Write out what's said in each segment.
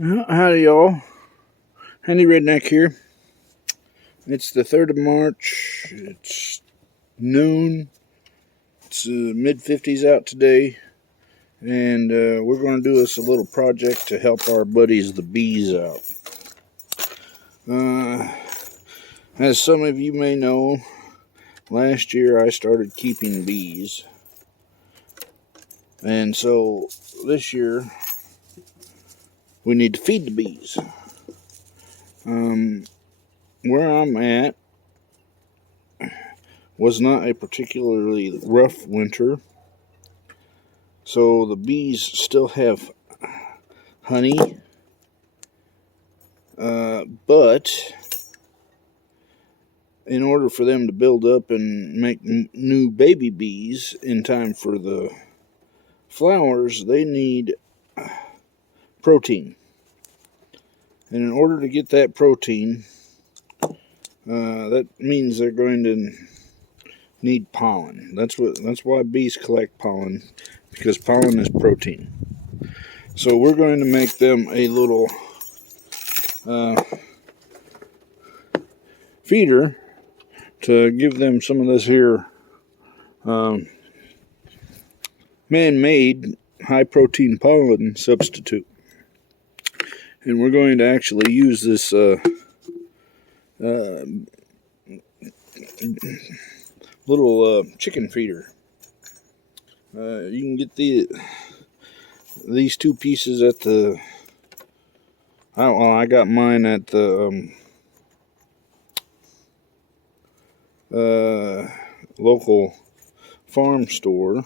Howdy, y'all. Handy Redneck here. It's the 3rd of March. It's noon. It's mid-50s out today. And we're going to do us a little project to help our buddies, the bees, out. As some of you may know, last year I started keeping bees. And so this year we need to feed the bees. Where I'm at was not a particularly rough winter, so the bees still have honey, but in order for them to build up and make new baby bees in time for the flowers, they need protein. And in order to get that protein, that means they're going to need pollen. That's why bees collect pollen, because pollen is protein. So we're going to make them a little feeder to give them some of this here man-made high-protein pollen substitute. And we're going to actually use this little chicken feeder. You can get these two pieces at the... I got mine at the local farm store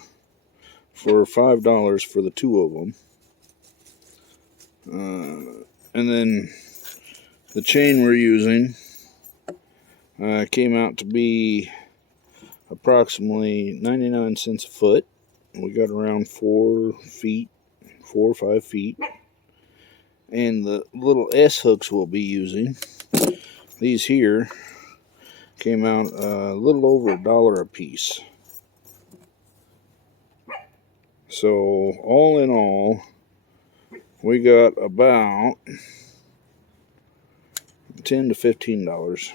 for $5 for the two of them. And then the chain we're using came out to be approximately 99 cents a foot. We got around 4 or 5 feet. And the little S hooks we'll be using, these here, came out a little over $1 a piece. So all in all, we got about $10 to $15.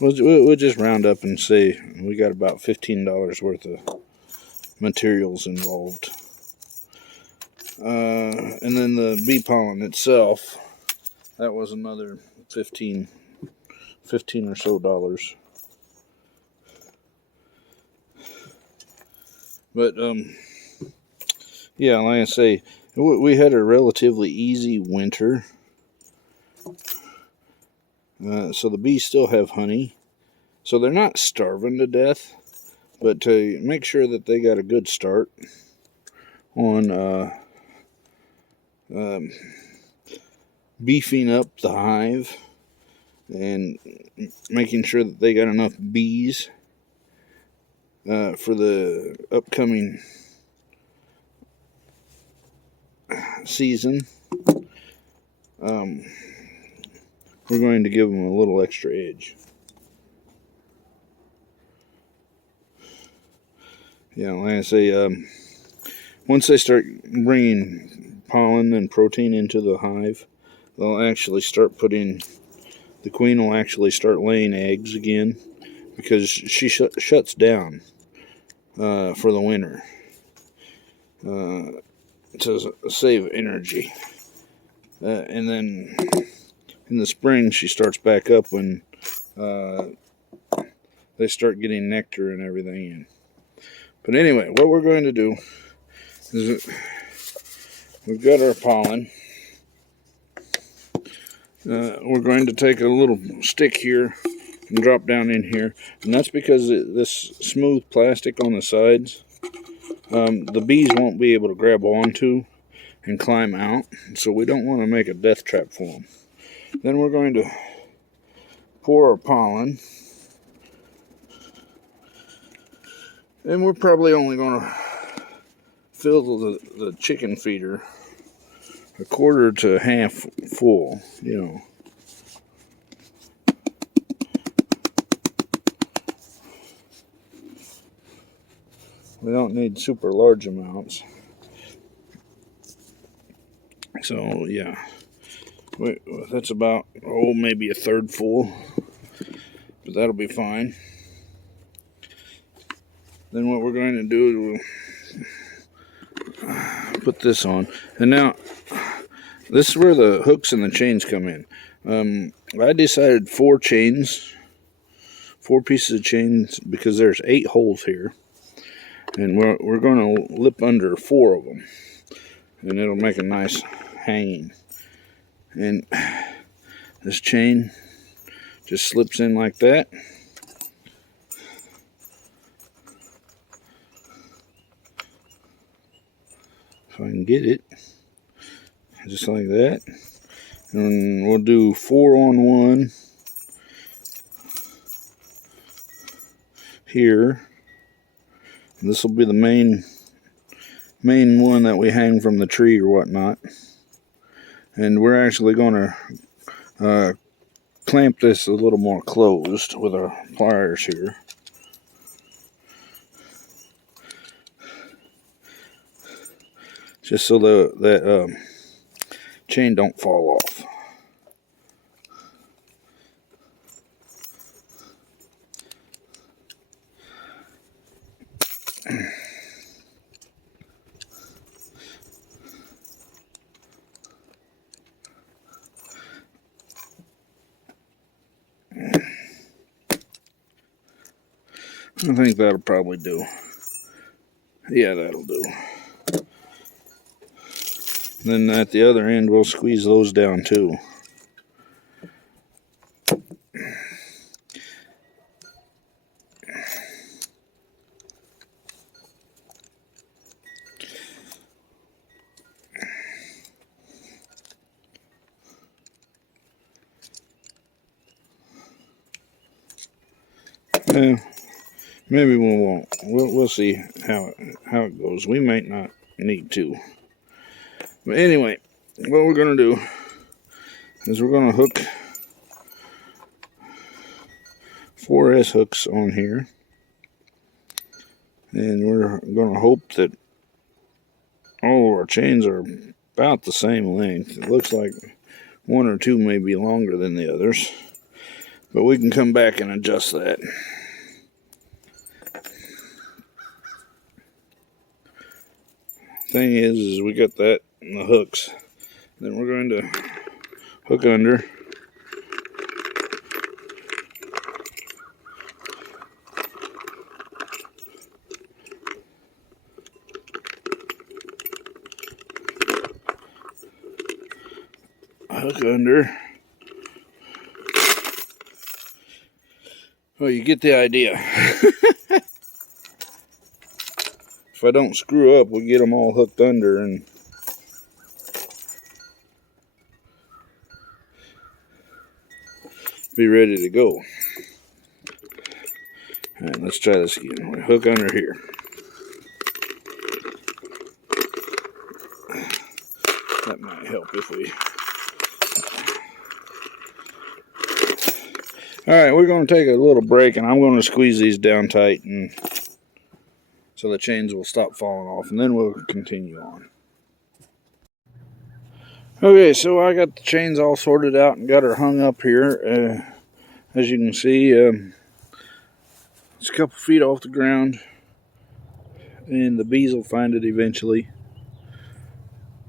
We'll just round up and say we got about $15 worth of materials involved. And then the bee pollen itself, that was another 15 or so dollars. But yeah, like I say, we had a relatively easy winter. So the bees still have honey. So they're not starving to death. But to make sure that they got a good start on beefing up the hive and making sure that they got enough bees for the upcoming season, we're going to give them a little extra edge. Yeah, like I say, once they start bringing pollen and protein into the hive, they'll actually start the queen will actually start laying eggs again, because she shuts down for the winter to save energy. And then in the spring, she starts back up when they start getting nectar and everything in. But anyway, what we're going to do is we've got our pollen. We're going to take a little stick here and drop down in here. And that's because this smooth plastic on the sides, the bees won't be able to grab onto and climb out. So we don't want to make a death trap for them. Then we're going to pour our pollen. And we're probably only going to fill the chicken feeder a quarter to half full, you know. We don't need super large amounts. So yeah, that's about, maybe a third full, but that'll be fine. Then what we're going to do is we'll put this on, and now this is where the hooks and the chains come in. I decided 4 chains, 4 pieces of chains, because there's 8 holes here, and we're going to lip under 4 of them, and it'll make a nice hanging. And this chain just slips in like that. If I can get it, just like that. And we'll do 4 on 1 here. And this will be the main one that we hang from the tree or whatnot. And we're actually going to clamp this a little more closed with our pliers here. Just so that chain don't fall off. I think that'll probably do. Yeah, that'll do. Then at the other end, we'll squeeze those down too. Maybe we won't. We'll see how it goes. We might not need to. But anyway, what we're going to do is we're going to hook 4 S hooks on here. And we're going to hope that all of our chains are about the same length. It looks like 1 or 2 may be longer than the others, but we can come back and adjust that. Thing is we got that in the hooks. Then we're going to hook under. Hook under. Well, you get the idea. If I don't screw up, we get them all hooked under and be ready to go. Alright, let's try this again. We hook under here. That might help if we... Alright, we're going to take a little break, and I'm going to squeeze these down tight and so the chains will stop falling off, and then we'll continue on. Okay, so I got the chains all sorted out and got her hung up here. As you can see, it's a couple feet off the ground, and the bees will find it eventually.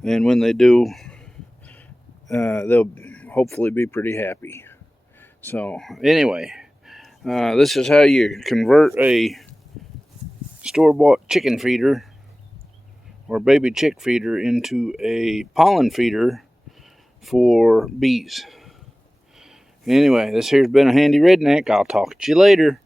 And when they do, they'll hopefully be pretty happy. So anyway, this is how you convert a store-bought chicken feeder or baby chick feeder into a pollen feeder for bees. Anyway, this here's been a handy redneck. I'll talk to you later.